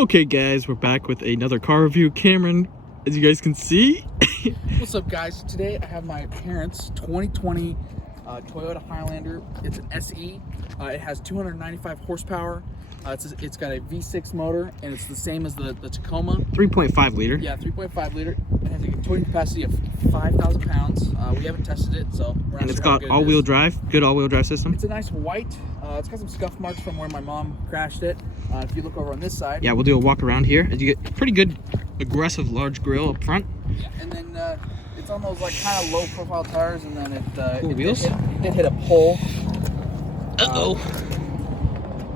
Okay guys, we're back with another car review. Cameron, as you guys can see. What's up guys? Today I have my parents' 2020 Toyota Highlander. It's an SE. It has 295 horsepower. It's got a V6 motor and it's the same as the Tacoma. 3.5 liter. Yeah, 3.5 liter. It has a towing capacity of 5,000 pounds. We haven't tested it, so we're not And it's sure how got good all-wheel drive, good all-wheel drive system. It's a nice white. It's got some scuff marks from where my mom crashed it. If you look over on this side. Yeah, we'll do a walk around here. As you get pretty good, aggressive, large grille up front. Yeah, and then it's on those like kind of low-profile tires, and then Cool it wheels. did hit a pole.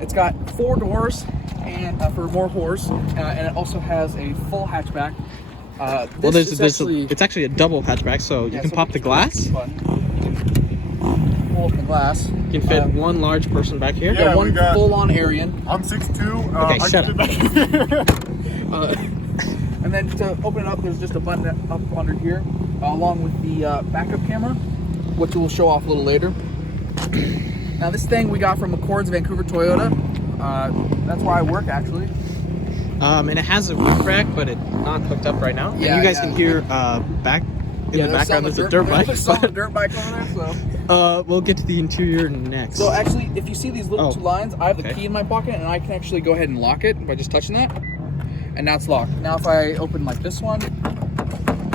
It's got 4 doors and for more horse, and it also has a full hatchback. Well, it's actually a double hatchback, so you can pop the glass. Pull up the glass. You can fit one large person back here. Yeah, one full-on Aryan. I'm 6'2". Okay, shut up. And then to open it up, there's just a button up under here, along with the backup camera, which we'll show off a little later. Now this thing we got from McCord's Vancouver Toyota. That's where I work actually. And it has a roof rack, but it's not hooked up right now. Yeah, and you guys can hear back in the background there's a dirt bike. There's a dirt bike over there, so. We'll get to the interior next. So actually, if you see these little 2 lines, I have the key in my pocket, and I can actually go ahead and lock it by just touching that. And now it's locked. Now if I open like this one,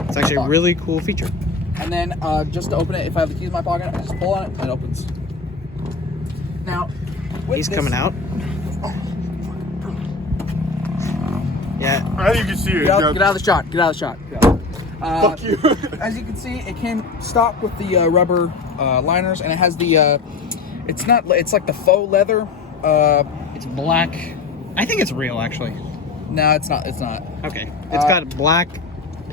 it's actually a really cool feature. And then just to open it, if I have the keys in my pocket, I just pull on it and it opens. Now, he's coming out. Yeah. As you can see it. Get out of the shot. Get out of the shot. Fuck you. As you can see, it came stock with the rubber liners, and it has the. It's like the faux leather. It's black. I think it's real, actually. No, it's not. It's not. Okay. It's got black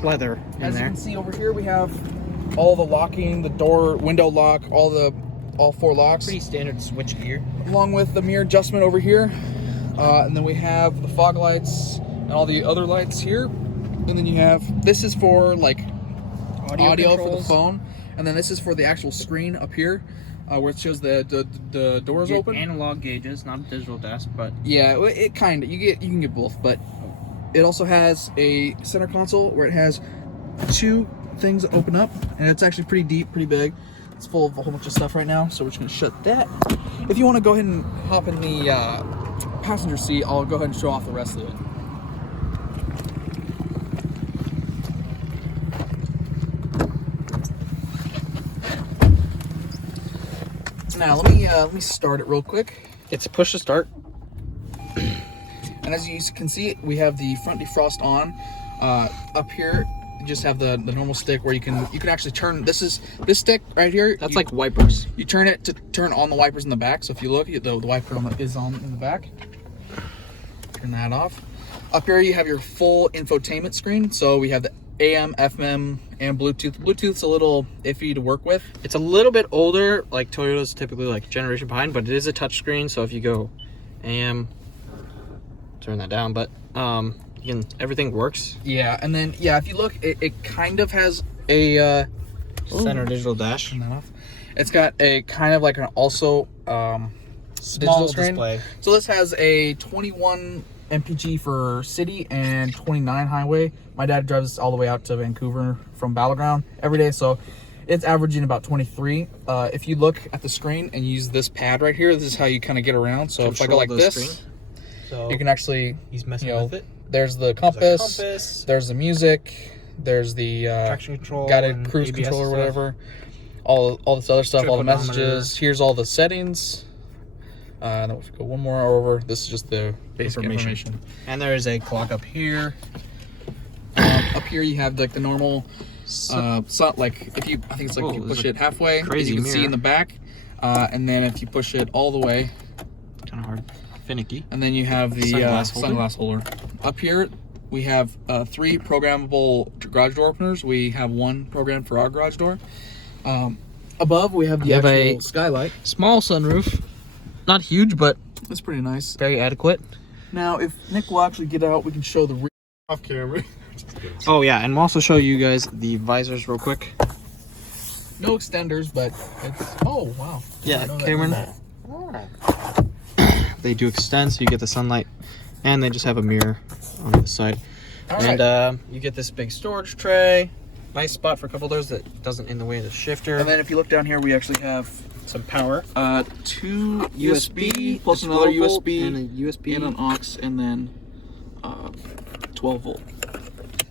leather in as there. You can see over here, we have all the locking, the door, window lock, all 4 locks. Pretty standard switch gear. Along with the mirror adjustment over here, and then we have the fog lights and all the other lights here. And then you have, this is for like audio for the phone, and then this is for the actual screen up here, where it shows the doors open. Analog gauges, not a digital desk, but yeah, it kind of you can get both, but it also has a center console where it has 2 things that open up, and it's actually pretty deep, pretty big. It's full of a whole bunch of stuff right now, so we're just gonna shut that. If you want to go ahead and hop in the passenger seat, I'll go ahead and show off the rest of it. Now let me start it real quick. it's push to start. And as you can see, we have the front defrost on. Up here, you just have the normal stick where you can actually turn. This stick right here. That's like wipers. You turn it to turn on the wipers in the back. So if you look, the wiper is on in the back. Turn that off. Up here, you have your full infotainment screen. So we have the AM, FM, and Bluetooth. Bluetooth's a little iffy to work with. It's a little bit older, like Toyota's typically like generation behind, but it is a touchscreen. So if you go AM, turn that down, but everything works. Yeah, and then if you look, it kind of has a Center digital dash. turn that off. It's got a kind of like an also Small digital screen. display. So this has a 21 mpg for city and 29 highway. My dad drives all the way out to Vancouver from Battleground every day, so it's averaging about 23. If you look at the screen and use this pad right here, this is how you kind of get around. So if I go like this, so you can actually, he's messing with it. There's the compass, there's the music, there's the traction control, guided cruise control or whatever, all this other stuff, all the messages. Here's all the settings. Then we'll go one more over. This is just the basic information. And there is a clock up here. Up here you have like the normal like if you if you push it halfway, crazy you can see in the back, and then if you push it all the way, kind of hard, finicky, and then you have the sunglass holder. Up here we have 3 programmable garage door openers. We have 1 programmed for our garage door. Above we have the actual skylight, small sunroof, not huge, but that's pretty nice, very adequate. Now if Nick will actually get out, we can show the rear Off camera. Oh yeah, and we'll also show you guys the visors real quick. No extenders, but it's, oh wow. Yeah, Cameron. They do extend, so you get the sunlight and they just have a mirror on the side. All and right. you get this big storage tray. Nice spot for a couple doors that doesn't in the way of the shifter. And then if you look down here, we actually have some power. 2 USB plus another 12 volt USB and a USB and an aux, and then 12 volt.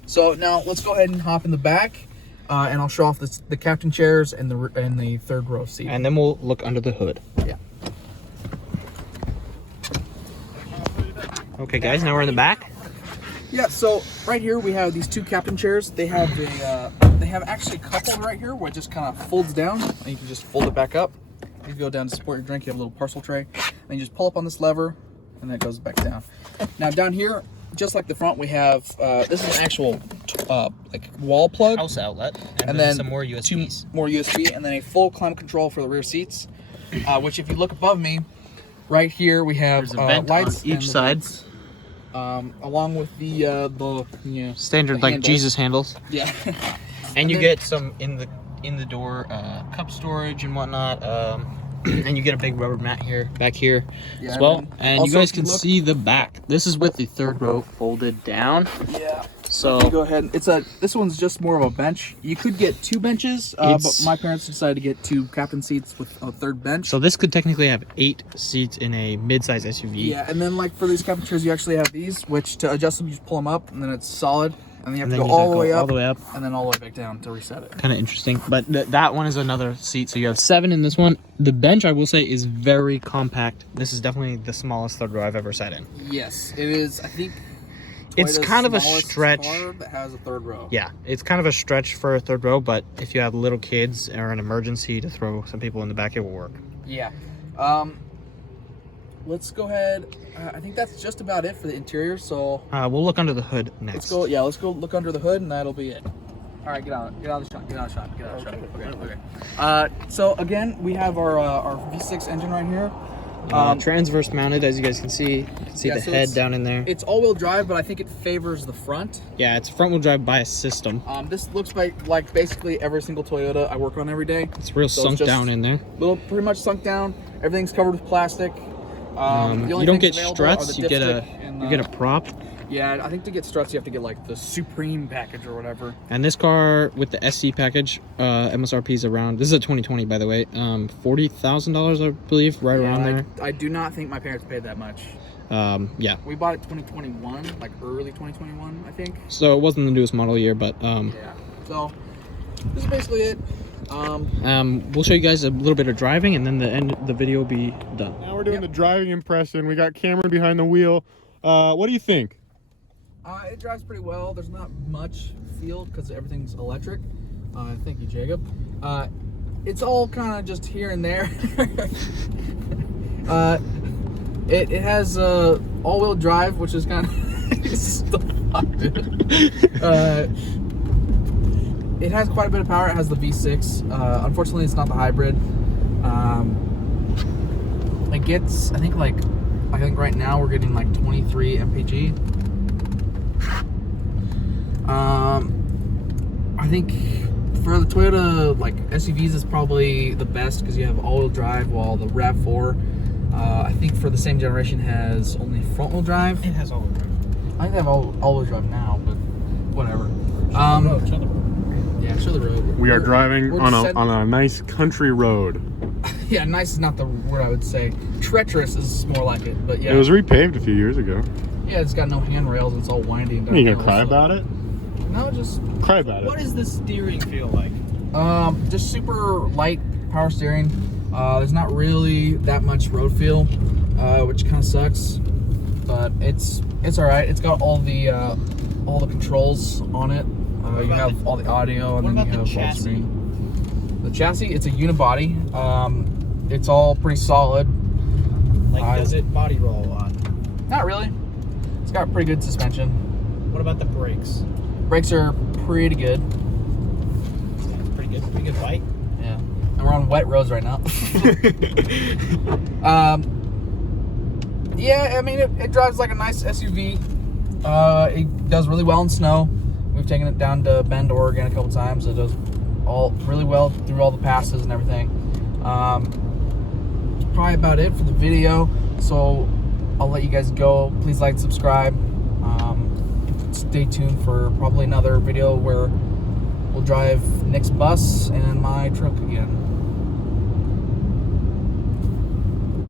So now let's go ahead and hop in the back, and I'll show off the captain chairs and the third row seat. And then we'll look under the hood. Yeah. Okay, guys, now we're in the back. Yeah, so right here we have these 2 captain chairs. They have actually coupled right here where it just kind of folds down, and you can just fold it back up. If you go down to support your drink, you have a little parcel tray, and you just pull up on this lever, and then it goes back down. Now down here, just like the front, we have this is an actual like wall plug, House outlet, and then some more USBs. 2 more USB, and then a full climate control for the rear seats. Which, if you look above me, right here we have There's a vent lights on each and the side. vents, along with the Standard the like handles. Jesus handles. Yeah. And you then- get some in the door cup storage and whatnot. And you get a big rubber mat back here Yeah, as well. and And also you guys if you can look- see the back. This is with the third row folded down. Yeah. So You go ahead. This one's just more of a bench. You could get 2 benches, but my parents decided to get 2 captain seats with a third bench. So this could technically have 8 seats in a mid-size SUV. Yeah, and then like for these captain chairs, you actually have these, which to adjust them, you just pull them up, and then it's solid, and then you have to go all the way up, and then all the way back down to reset it. Kind of interesting. But that one is another seat. So you have 7 in this one. The bench, I will say, is very compact. This is definitely the smallest third row I've ever sat in. Yes, it is. I think It's Toyota's kind of a smallest stretch. car that has a third row. Yeah, it's kind of a stretch for a third row, but if you have little kids or an emergency to throw some people in the back, it will work. Yeah. Let's go ahead. I think that's just about it for the interior. So We'll look under the hood next. let's go. Yeah, let's go look under the hood, and that'll be it. All right, get out of the shot. Get out of the shot. Get out of the shot. Okay. So again, we have our V6 engine right here. Transverse mounted, as you guys can see. You can see Yeah, the so head down in there. It's all-wheel drive, but I think it favors the front. Yeah, it's front-wheel drive by a system. This looks like basically every single Toyota I work on every day. It's real So sunk it's just down in there. Pretty much sunk down. Everything's covered with plastic. The only You don't things get available are struts. the You get a dipstick and, you get a prop. Yeah, I think to get struts you have to get like the Supreme package or whatever. And this car with the SE package, MSRP is around. This is a 2020, by the way. $40,000, I believe, right around there. I do not think my parents paid that much. Yeah. We bought it 2021, like early 2021, I think. So it wasn't the newest model year, but Yeah. So this is basically it. we'll show you guys a little bit of driving, and then the end of the video will be done. Now we're doing the driving impression. We got Cameron behind the wheel. What do you think? It drives pretty well. There's not much feel because everything's electric. Thank you, Jacob. It's all kind of just here and there. It has all-wheel drive, which is kind of it has quite a bit of power. It has the V6. Unfortunately, it's not the hybrid. It gets, I think right now we're getting like 23 mpg. I think for the Toyota like SUVs is probably the best because you have all-wheel drive, while the RAV4 I think for the same generation has only front-wheel drive. It has all-wheel drive. I think they have all-wheel drive now, but whatever. Yeah, show the road. We are driving we're on just a nice country road. Yeah, nice is not the word I would say. Treacherous is more like it, but yeah. It was repaved a few years ago. Yeah, it's got no handrails. It's all windy and You gonna downhill, cry so- about it? No, just Cry about What it. does the steering feel like? just super light power steering. There's not really that much road feel, which kind of sucks, but it's all right. It's got all the controls on it. You have all the audio, and then you have full screen. The chassis, it's a unibody. It's all pretty solid. Does it body roll a lot? Not really. It's got pretty good suspension. What about the brakes? Brakes are pretty good. Pretty good bite. Yeah. And we're on wet roads right now. Yeah, I mean, it drives like a nice SUV. It does really well in snow. We've taken it down to Bend, Oregon a couple times. It does really well through all the passes and everything. Probably about it for the video. So I'll let you guys go. Please like, subscribe. Stay tuned for probably another video where we'll drive Nick's bus and my truck again.